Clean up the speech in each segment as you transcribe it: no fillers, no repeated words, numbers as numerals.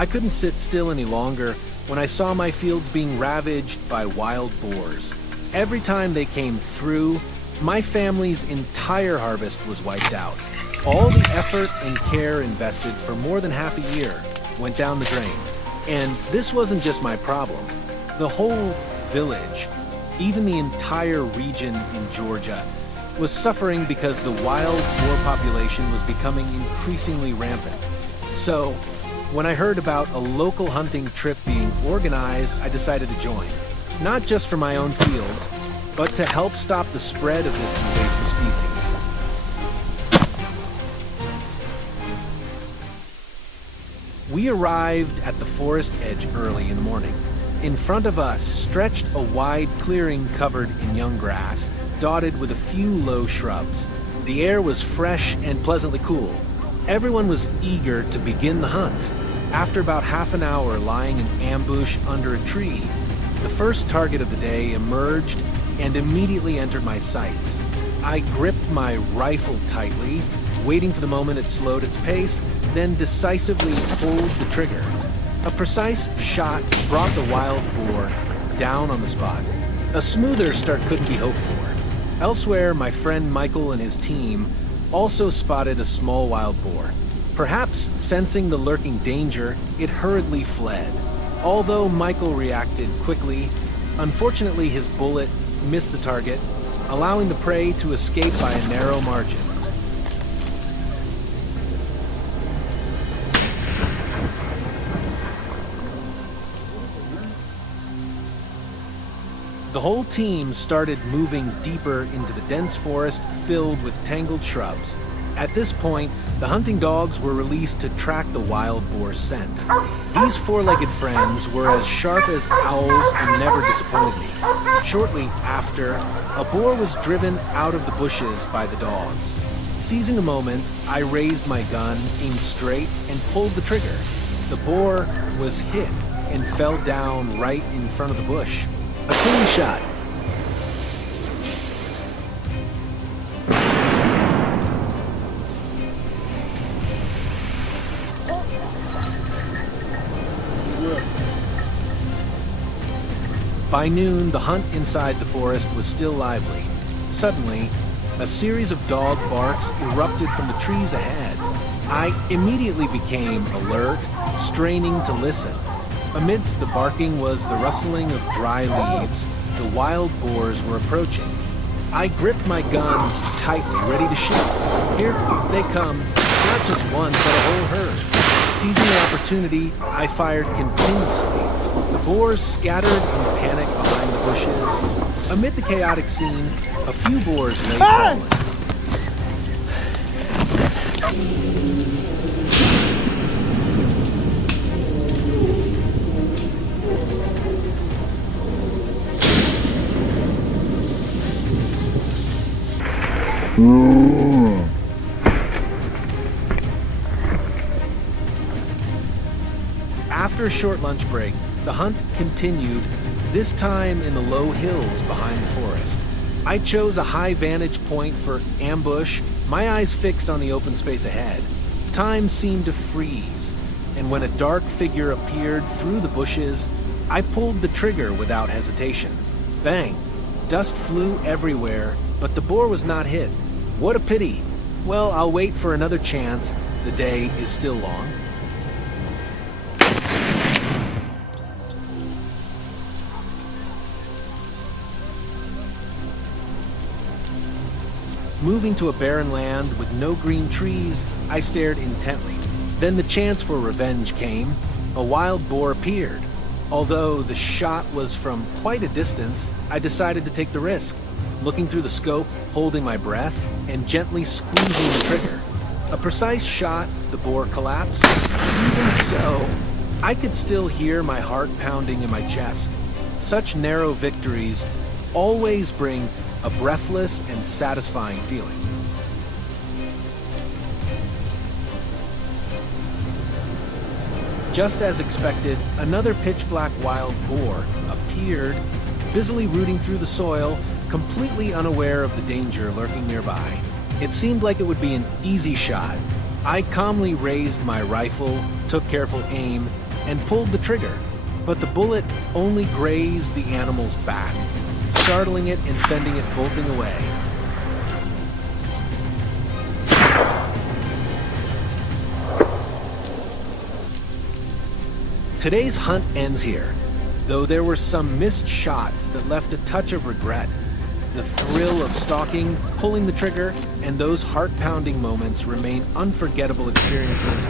I couldn't sit still any longer when I saw my fields being ravaged by wild boars. Every time they came through, my family's entire harvest was wiped out. All the effort and care invested for more than half a year went down the drain. And this wasn't just my problem. The whole village, even the entire region in Georgia, was suffering because the wild boar population was becoming increasingly rampant. So, when I heard about a local hunting trip being organized, I decided to join. Not just for my own fields, but to help stop the spread of this invasive species. We arrived at the forest edge early in the morning. In front of us stretched a wide clearing covered in young grass, dotted with a few low shrubs. The air was fresh and pleasantly cool. Everyone was eager to begin the hunt. After about half an hour lying in ambush under a tree, the first target of the day emerged and immediately entered my sights. I gripped my rifle tightly, waiting for the moment it slowed its pace, then decisively pulled the trigger. A precise shot brought the wild boar down on the spot. A smoother start couldn't be hoped for. Elsewhere, my friend Michael and his team also spotted a small wild boar. Perhaps sensing the lurking danger, it hurriedly fled. Although Michael reacted quickly, unfortunately his bullet missed the target, allowing the prey to escape by a narrow margin. The whole team started moving deeper into the dense forest filled with tangled shrubs. At this point, the hunting dogs were released to track the wild boar scent. These four-legged friends were as sharp as owls and never disappointed me. Shortly after, a boar was driven out of the bushes by the dogs. Seizing a moment, I raised my gun, aimed straight, and pulled the trigger. The boar was hit and fell down right in front of the bush. A clean shot. By noon, the hunt inside the forest was still lively. Suddenly, a series of dog barks erupted from the trees ahead. I immediately became alert, straining to listen. Amidst the barking was the rustling of dry leaves. The wild boars were approaching. I gripped my gun tightly, ready to shoot. Here they come, not just one, but a whole herd. Seizing the opportunity, I fired continuously. The boars scattered in panic behind the bushes. Amid the chaotic scene, a few boars lay fallen. After a short lunch break, the hunt continued, this time in the low hills behind the forest. I chose a high vantage point for ambush, my eyes fixed on the open space ahead. Time seemed to freeze, and when a dark figure appeared through the bushes, I pulled the trigger without hesitation. Bang! Dust flew everywhere, but the boar was not hit. What a pity. Well, I'll wait for another chance. The day is still long. Moving to a barren land with no green trees, I stared intently. Then the chance for revenge came. A wild boar appeared. Although the shot was from quite a distance, I decided to take the risk. Looking through the scope, holding my breath, and gently squeezing the trigger. A precise shot, the boar collapsed. Even so, I could still hear my heart pounding in my chest. Such narrow victories always bring a breathless and satisfying feeling. Just as expected, another pitch-black wild boar appeared, busily rooting through the soil, completely unaware of the danger lurking nearby. It seemed like it would be an easy shot. I calmly raised my rifle, took careful aim, and pulled the trigger, but the bullet only grazed the animal's back, startling it and sending it bolting away. Today's hunt ends here, though there were some missed shots that left a touch of regret. The thrill of stalking, pulling the trigger, and those heart-pounding moments remain unforgettable experiences.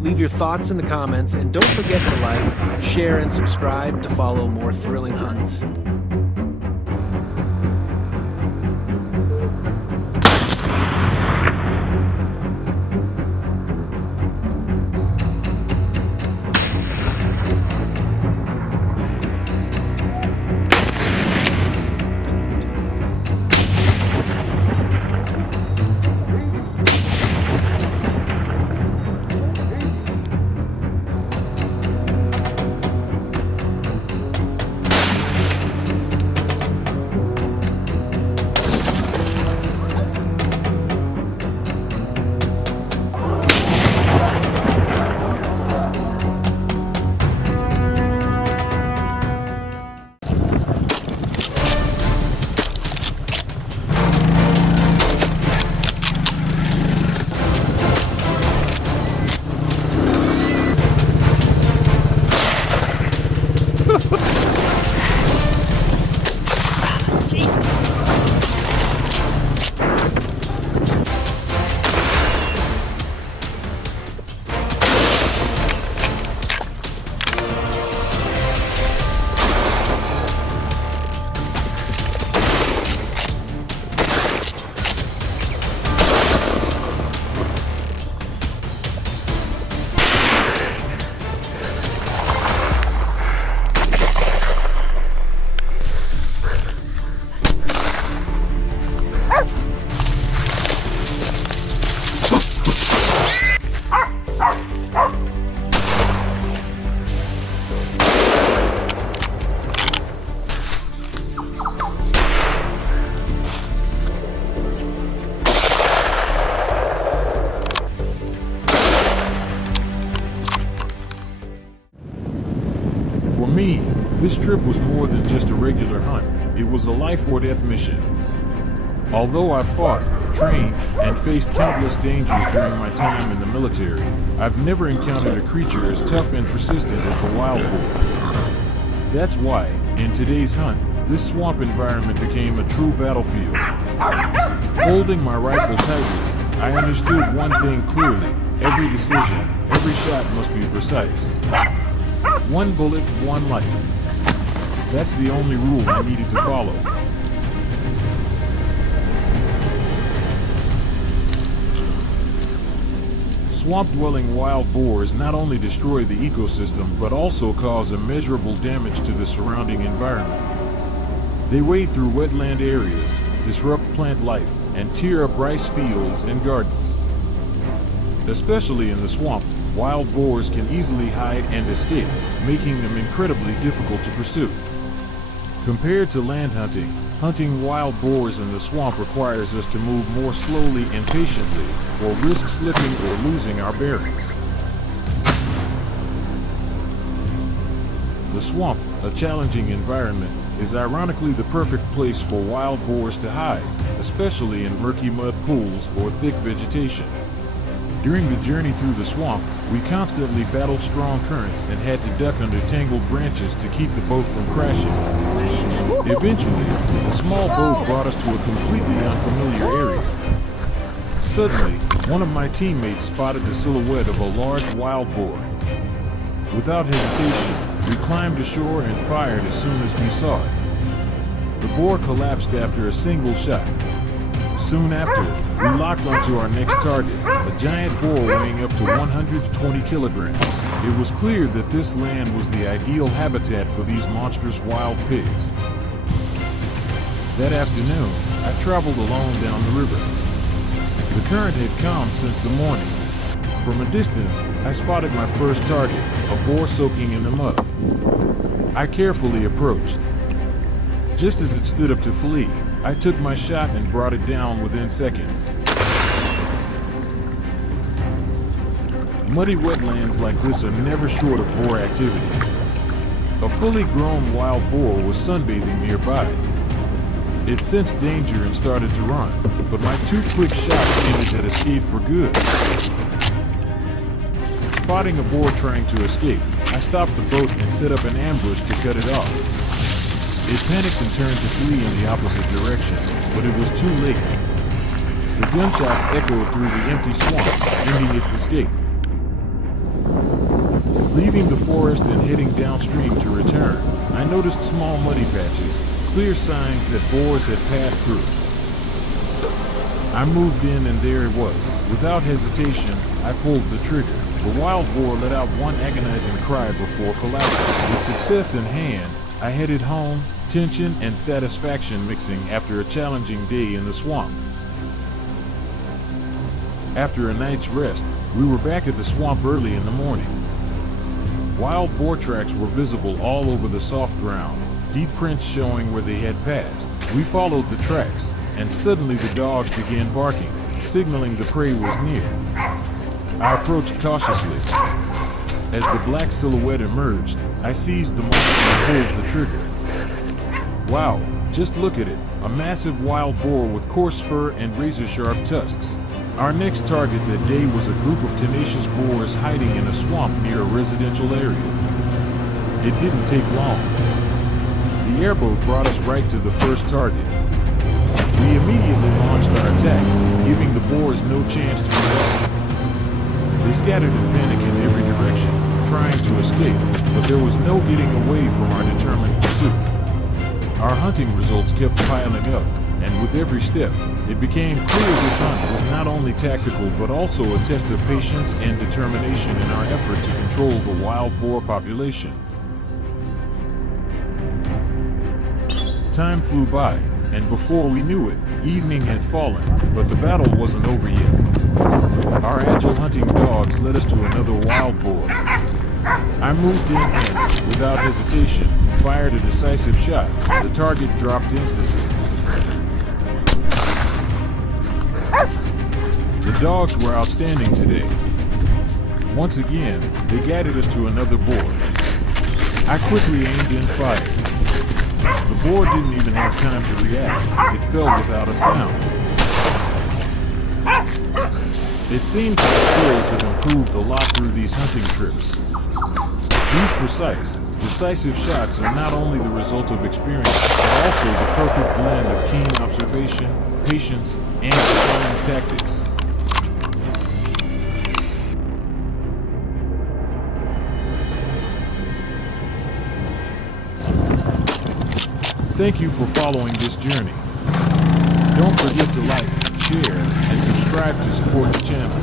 Leave your thoughts in the comments, and don't forget to like, share, and subscribe to follow more thrilling hunts. For me, this trip was more than just a regular hunt. It was a life or death mission. Although I fought, trained, and faced countless dangers during my time in the military, I've never encountered a creature as tough and persistent as the wild boars. That's why, in today's hunt, this swamp environment became a true battlefield. Holding my rifle tightly, I understood one thing clearly: every decision, every shot must be precise. One bullet, one life. That's the only rule I needed to follow. Swamp-dwelling wild boars not only destroy the ecosystem, but also cause immeasurable damage to the surrounding environment. They wade through wetland areas, disrupt plant life, and tear up rice fields and gardens. Especially in the swamp, wild boars can easily hide and escape, making them incredibly difficult to pursue. Compared to land hunting, hunting wild boars in the swamp requires us to move more slowly and patiently, or risk slipping or losing our bearings. The swamp, a challenging environment, is ironically the perfect place for wild boars to hide, especially in murky mud pools or thick vegetation. During the journey through the swamp, we constantly battled strong currents and had to duck under tangled branches to keep the boat from crashing. Eventually, a small boat brought us to a completely unfamiliar area. Suddenly, one of my teammates spotted the silhouette of a large wild boar. Without hesitation, we climbed ashore and fired as soon as we saw it. The boar collapsed after a single shot. Soon after, we locked onto our next target, a giant boar weighing up to 120 kilograms. It was clear that this land was the ideal habitat for these monstrous wild pigs. That afternoon, I traveled alone down the river. The current had calmed since the morning. From a distance, I spotted my first target, a boar soaking in the mud. I carefully approached. Just as it stood up to flee, I took my shot and brought it down within seconds. Muddy wetlands like this are never short of boar activity. A fully grown wild boar was sunbathing nearby. It sensed danger and started to run, but my 2 quick shots ended that escape for good. Spotting a boar trying to escape, I stopped the boat and set up an ambush to cut it off. It panicked and turned to flee in the opposite direction, but it was too late. The gunshots echoed through the empty swamp, ending its escape. Leaving the forest and heading downstream to return, I noticed small muddy patches, clear signs that boars had passed through. I moved in and there it was. Without hesitation, I pulled the trigger. The wild boar let out one agonizing cry before collapsing. With success in hand, I headed home, tension and satisfaction mixing after a challenging day in the swamp. After a night's rest, we were back at the swamp early in the morning. Wild boar tracks were visible all over the soft ground, deep prints showing where they had passed. We followed the tracks, and suddenly the dogs began barking, signaling the prey was near. I approached cautiously. As the black silhouette emerged, I seized the moment and pulled the trigger. Wow, just look at it, a massive wild boar with coarse fur and razor-sharp tusks. Our next target that day was a group of tenacious boars hiding in a swamp near a residential area. It didn't take long. The airboat brought us right to the first target. We immediately launched our attack, giving the boars no chance to react. They scattered in panic in every direction, trying to escape, but there was no getting away from our determined pursuit. Our hunting results kept piling up, and with every step, it became clear this hunt was not only tactical but also a test of patience and determination in our effort to control the wild boar population. Time flew by, and before we knew it, evening had fallen, but the battle wasn't over yet. Our agile hunting dogs led us to another wild boar. I moved in and, without hesitation, fired a decisive shot. The target dropped instantly. The dogs were outstanding today. Once again, they guided us to another boar. I quickly aimed and fired. The boar didn't even have time to react. It fell without a sound. It seems my skills have improved a lot through these hunting trips. These precise, decisive shots are not only the result of experience, but also the perfect blend of keen observation, patience, and refined tactics. Thank you for following this journey. Don't forget to like, share, and subscribe to support the channel.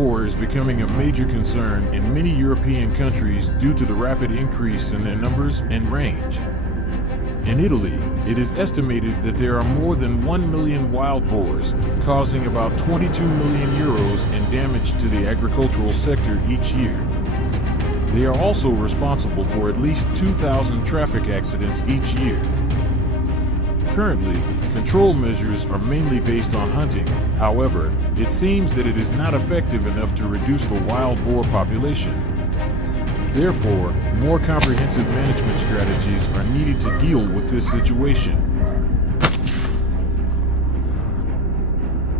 boar is becoming a major concern in many European countries due to the rapid increase in their numbers and range. In Italy, it is estimated that there are more than 1 million wild boars, causing about 22 million euros in damage to the agricultural sector each year. They are also responsible for at least 2,000 traffic accidents each year. Currently, control measures are mainly based on hunting. However, it seems that it is not effective enough to reduce the wild boar population. Therefore, more comprehensive management strategies are needed to deal with this situation.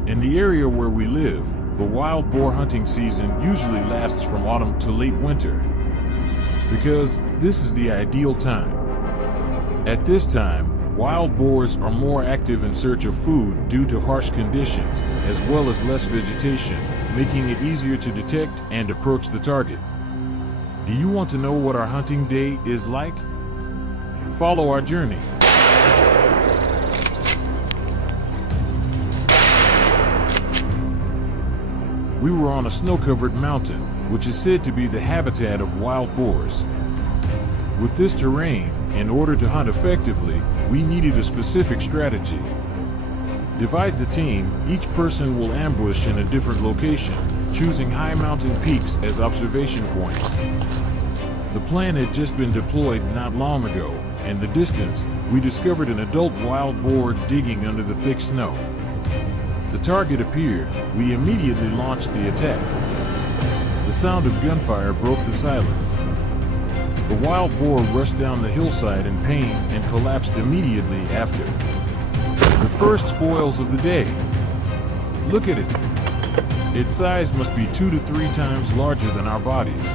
In the area where we live, the wild boar hunting season usually lasts from autumn to late winter, because this is the ideal time. At this time, wild boars are more active in search of food due to harsh conditions, as well as less vegetation, making it easier to detect and approach the target. Do you want to know what our hunting day is like? Follow our journey. We were on a snow-covered mountain, which is said to be the habitat of wild boars. With this terrain, in order to hunt effectively, we needed a specific strategy. Divide the team, each person will ambush in a different location, choosing high mountain peaks as observation points. The plan had just been deployed not long ago. In the distance, we discovered an adult wild boar digging under the thick snow. The target appeared. We immediately launched the attack. The sound of gunfire broke the silence. The wild boar rushed down the hillside in pain and collapsed immediately after. The first spoils of the day. Look at it. Its size must be 2 to 3 times larger than our bodies.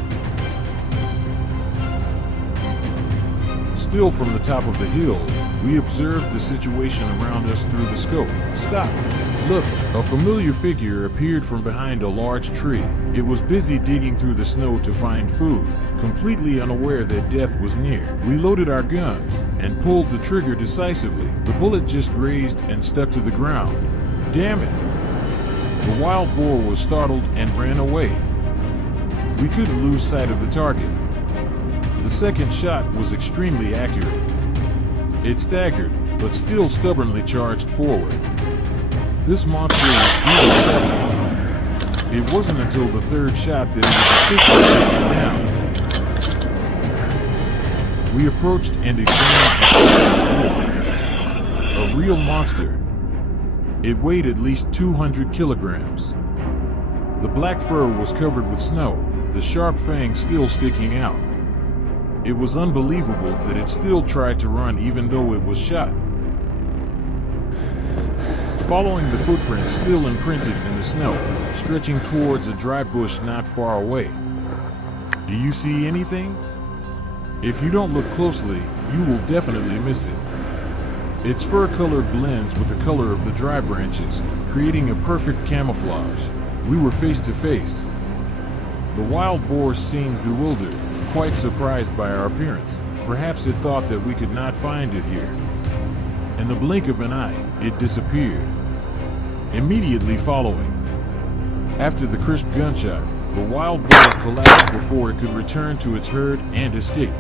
Still from the top of the hill, we observed the situation around us through the scope. Stop! Look, a familiar figure appeared from behind a large tree. It was busy digging through the snow to find food, completely unaware that death was near. We loaded our guns and pulled the trigger decisively. The bullet just grazed and stuck to the ground. Damn it! The wild boar was startled and ran away. We couldn't lose sight of the target. The second shot was extremely accurate. It staggered, but still stubbornly charged forward. This monster was really stubborn. It wasn't until the third shot that it was officially taken down. We approached and examined the form. A real monster. It weighed at least 200 kilograms. The black fur was covered with snow, the sharp fangs still sticking out. It was unbelievable that it still tried to run even though it was shot. Following the footprints still imprinted in the snow, stretching towards a dry bush not far away. Do you see anything? If you don't look closely, you will definitely miss it. Its fur color blends with the color of the dry branches, creating a perfect camouflage. We were face to face. The wild boar seemed bewildered, quite surprised by our appearance. Perhaps it thought that we could not find it here. In the blink of an eye, it disappeared. Immediately following, after the crisp gunshot, the wild boar collapsed before it could return to its herd and escape.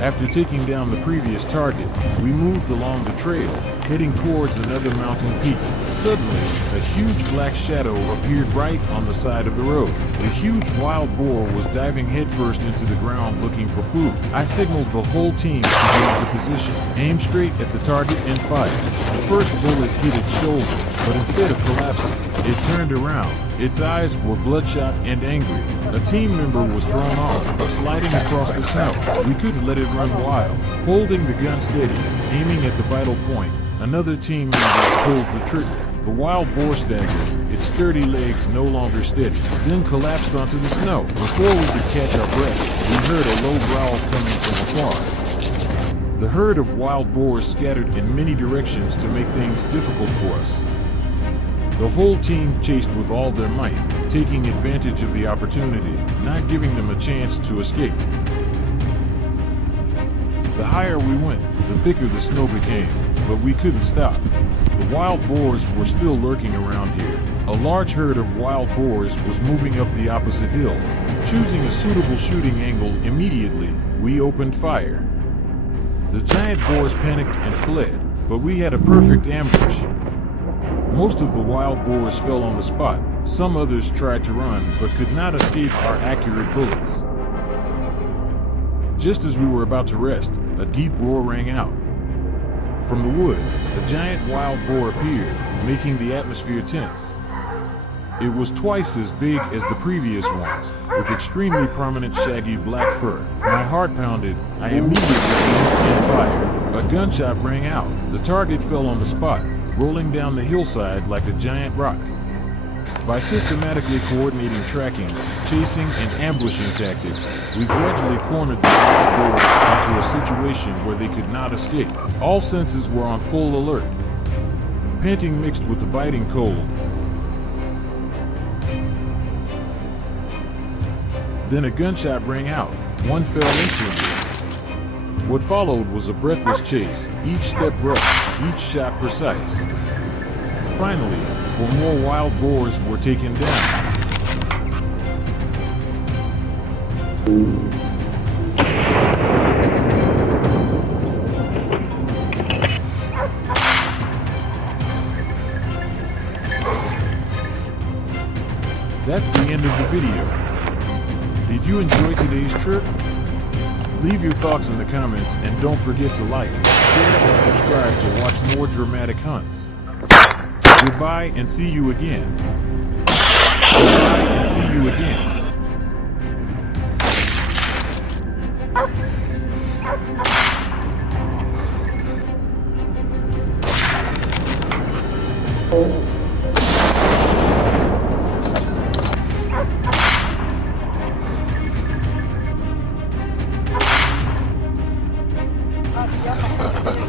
After taking down the previous target, we moved along the trail, heading towards another mountain peak. Suddenly, a huge black shadow appeared right on the side of the road. The huge wild boar was diving headfirst into the ground looking for food. I signaled the whole team to get into position, aim straight at the target and fire. The first bullet hit its shoulder, but instead of collapsing, it turned around. Its eyes were bloodshot and angry. A team member was thrown off, sliding across the snow. We couldn't let it run wild. Holding the gun steady, aiming at the vital point, another team member pulled the trigger. The wild boar staggered, its sturdy legs no longer steady, then collapsed onto the snow. Before we could catch our breath, we heard a low growl coming from afar. The herd of wild boars scattered in many directions to make things difficult for us. The whole team chased with all their might, taking advantage of the opportunity, not giving them a chance to escape. The higher we went, the thicker the snow became. but we couldn't stop. The wild boars were still lurking around here. A large herd of wild boars was moving up the opposite hill. Choosing a suitable shooting angle immediately, we opened fire. The giant boars panicked and fled, but we had a perfect ambush. Most of the wild boars fell on the spot. Some others tried to run, but could not escape our accurate bullets. Just as we were about to rest, a deep roar rang out. From the woods, a giant wild boar appeared, making the atmosphere tense. It was twice as big as the previous ones, with extremely prominent shaggy black fur. My heart pounded. I immediately aimed and fired. A gunshot rang out. The target fell on the spot, rolling down the hillside like a giant rock. By systematically coordinating tracking, chasing, and ambushing tactics, we gradually cornered the wild boars into a situation where they could not escape. All senses were on full alert. Panting mixed with the biting cold. Then a gunshot rang out. One fell instantly. What followed was a breathless chase, each step rough, each shot precise. Finally, 4 more wild boars were taken down. That's the end of the video. Did you enjoy today's trip? Leave your thoughts in the comments and don't forget to like, share, and subscribe to watch more dramatic hunts. Goodbye and see you again. Goodbye and see you again. Yeah.